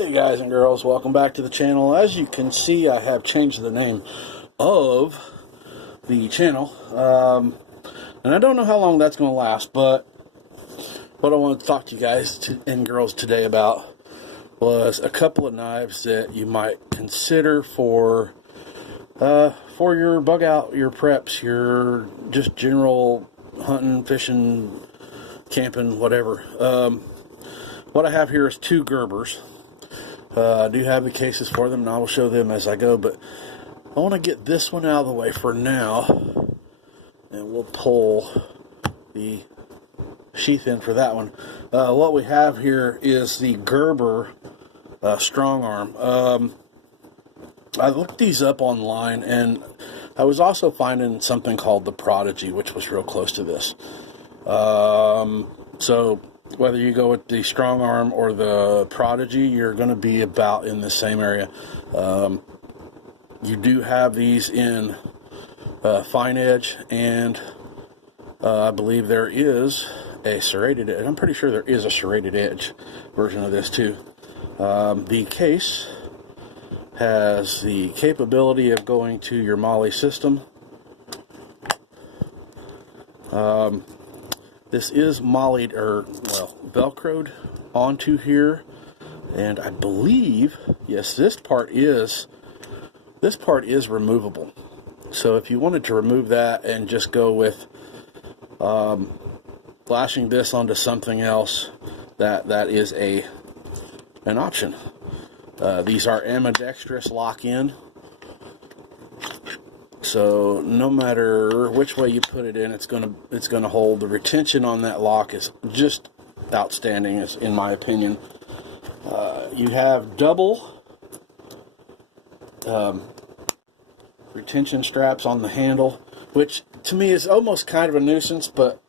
Hey guys and girls, welcome back to the channel. As you can see, I have changed the name of the channel, and I don't know how long that's going to last, but what I want to talk to you guys and girls today about was a couple of knives that you might consider for your bug out, your preps, your just general hunting, fishing, camping, whatever. What I have here is two Gerbers. I do have the cases for them, and I will show them as I go, but I want to get this one out of the way for now, and we'll pull the sheath in for that one. What we have here is the Gerber Strongarm. I looked these up online, and I was also finding something called the Prodigy, which was real close to this. So whether you go with the Strongarm or the Prodigy, you're going to be about in the same area. You do have these in fine edge, and I believe there is a serrated edge. I'm pretty sure there is a serrated edge version of this too. The case has the capability of going to your Molle system. This is mollied, or well, velcroed onto here, and I believe, yes, this part is removable. So if you wanted to remove that and just go with lashing this onto something else, that is an option. These are ambidextrous lock-in, so no matter which way you put it in, it's gonna hold. The retention on that lock is just outstanding, in my opinion. You have double retention straps on the handle, which to me is almost kind of a nuisance, but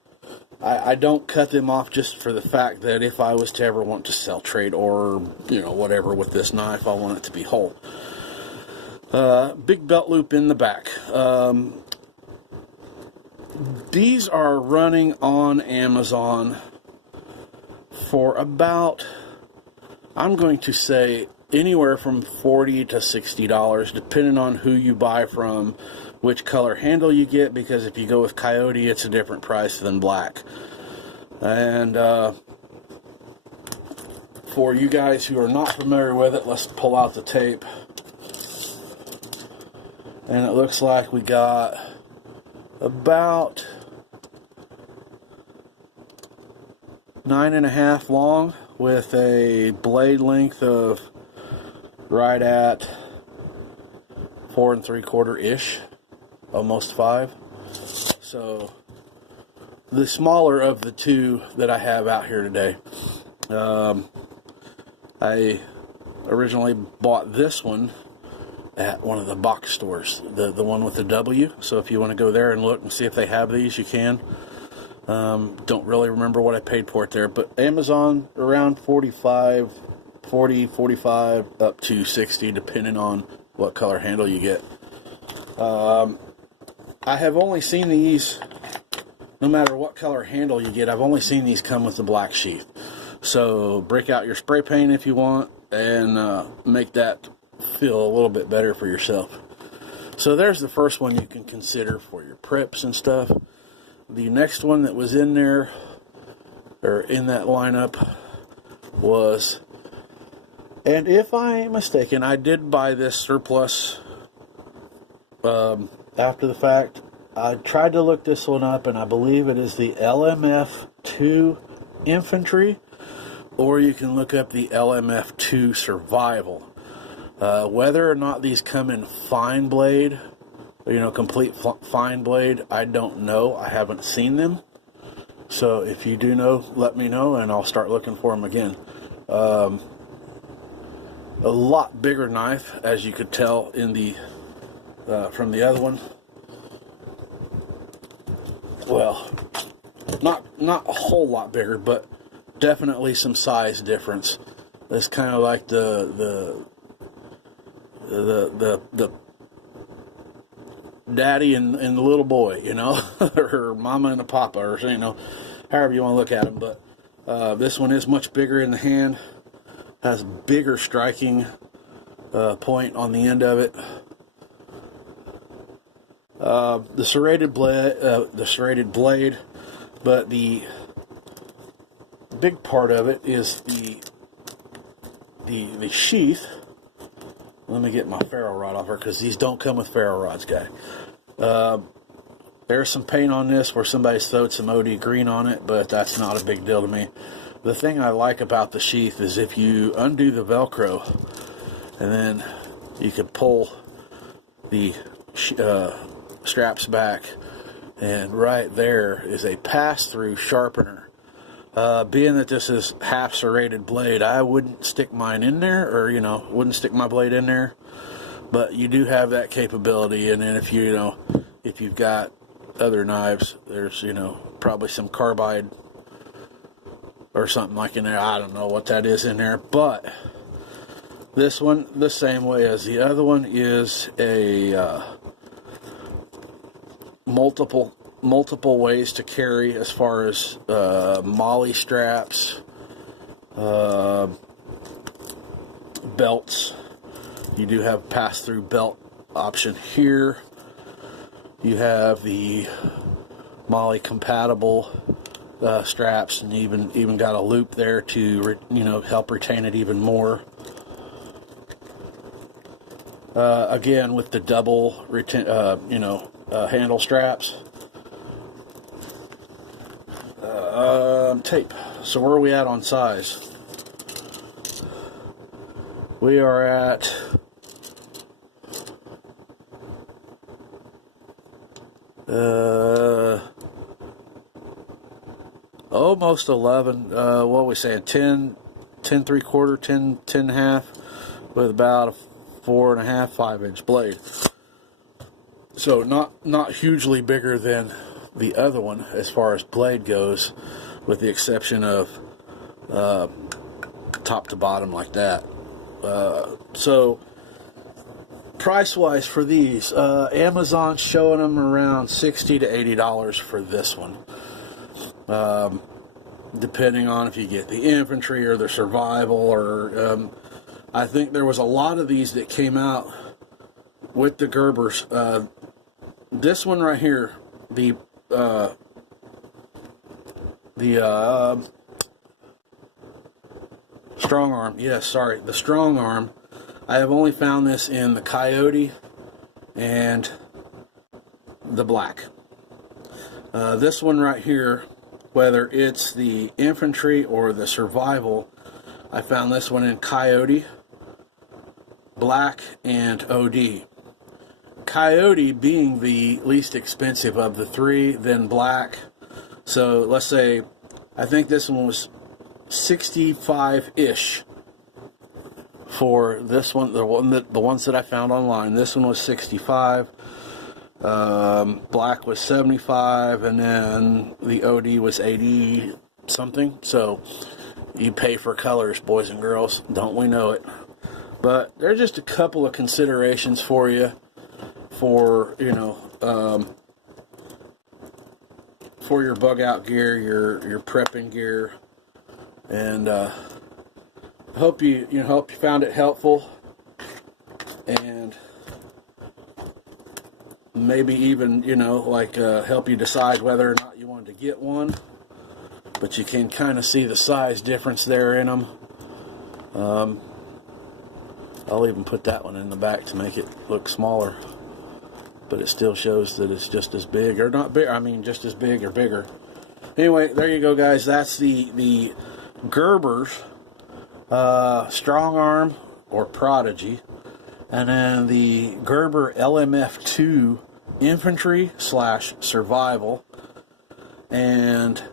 I don't cut them off just for the fact that if I was to ever want to sell trade or whatever with this knife, I want it to be whole. Big belt loop in the back. These are running on Amazon for about, I'm going to say, anywhere from $40 to $60, depending on who you buy from, which color handle you get, because if you go with Coyote, it's a different price than black. And for you guys who are not familiar with it, let's pull out the tape. And it looks like we got about 9.5 long with a blade length of right at 4 3/4-ish, almost 5. So the smaller of the two that I have out here today. I originally bought this one at one of the box stores, the one with the W. So if you want to go there and look and see if they have these, you can. Don't really remember what I paid for it there, but Amazon around 40, 45 up to 60, depending on what color handle you get. I have only seen these, no matter what color handle you get, I've only seen these come with the black sheath. So break out your spray paint if you want, and make that feel a little bit better for yourself. So there's the first one you can consider for your preps and stuff. The next one that was in there, or in that lineup, was, and if I ain't mistaken, I did buy this surplus after the fact. I tried to look this one up, and I believe it is the LMF 2 Infantry, or you can look up the LMF 2 Survival. Whether or not these come in fine blade, complete fine blade, I don't know. I haven't seen them. So if you do know, let me know, and I'll start looking for them again. A lot bigger knife, as you could tell in the from the other one. Well, not a whole lot bigger, but definitely some size difference. It's kind of like the daddy and the little boy, or mama and a papa, or however you want to look at them. But this one is much bigger in the hand. Has bigger striking point on the end of it. The serrated blade, but the big part of it is the sheath. Let me get my ferro rod off her, because these don't come with ferro rods, guy. There's some paint on this where somebody's thrown some OD green on it, but that's not a big deal to me. The thing I like about the sheath is if you undo the Velcro, and then you can pull the straps back, and right there is a pass-through sharpener. Being that this is half serrated blade, I wouldn't stick mine in there, or wouldn't stick my blade in there, but you do have that capability. And then if you've got other knives, there's probably some carbide or something like in there. I don't know what that is in there, but this one, the same way as the other one, is a multiple ways to carry as far as Molle straps, belts. You do have pass-through belt option here. You have the Molle compatible straps, and even got a loop there to help retain it even more. Again, with the double handle straps. Tape. So where are we at on size? We are at almost 11. What are we saying? 10 3/4, 10 1/2, with about a 4.5, 5-inch blade. So not hugely bigger than the other one as far as blade goes, with the exception of top to bottom like that. So price wise for these, Amazon's showing them around $60 to $80 for this one, depending on if you get the infantry or the survival, or I think there was a lot of these that came out with the Gerbers. This one right here, the Strongarm, yes, sorry, the Strongarm, I have only found this in the Coyote and the Black. This one right here, whether it's the infantry or the survival, I found this one in Coyote, Black, and OD. Coyote being the least expensive of the three, then Black. So let's say, I think this one was 65-ish for this one. The ones that I found online. This one was 65. Black was 75, and then the OD was 80 something. So you pay for colors, boys and girls. Don't we know it? But there's just a couple of considerations for you, for for your bug out gear, your prepping gear, and hope you found it helpful, and maybe even help you decide whether or not you wanted to get one. But you can kind of see the size difference there in them. I'll even put that one in the back to make it look smaller, but it still shows that it's just as big, or not big, I mean just as big or bigger. Anyway, there you go, guys. That's the Gerber's Strongarm or Prodigy, and then the Gerber LMF 2 Infantry / Survival, and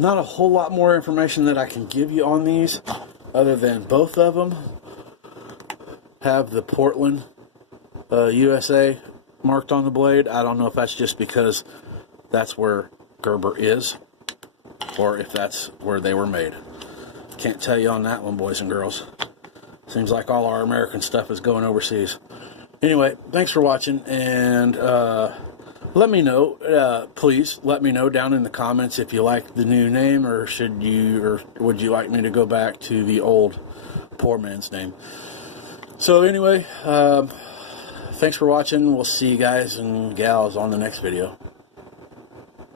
not a whole lot more information that I can give you on these, other than both of them have the Portland, USA marked on the blade. I don't know if that's just because that's where Gerber is, or if that's where they were made. Can't tell you on that one, boys and girls. Seems like all our American stuff is going overseas. Anyway, thanks for watching, and Let me know, please let me know down in the comments if you like the new name, or would you like me to go back to the old poor man's name. So anyway, thanks for watching. We'll see you guys and gals on the next video.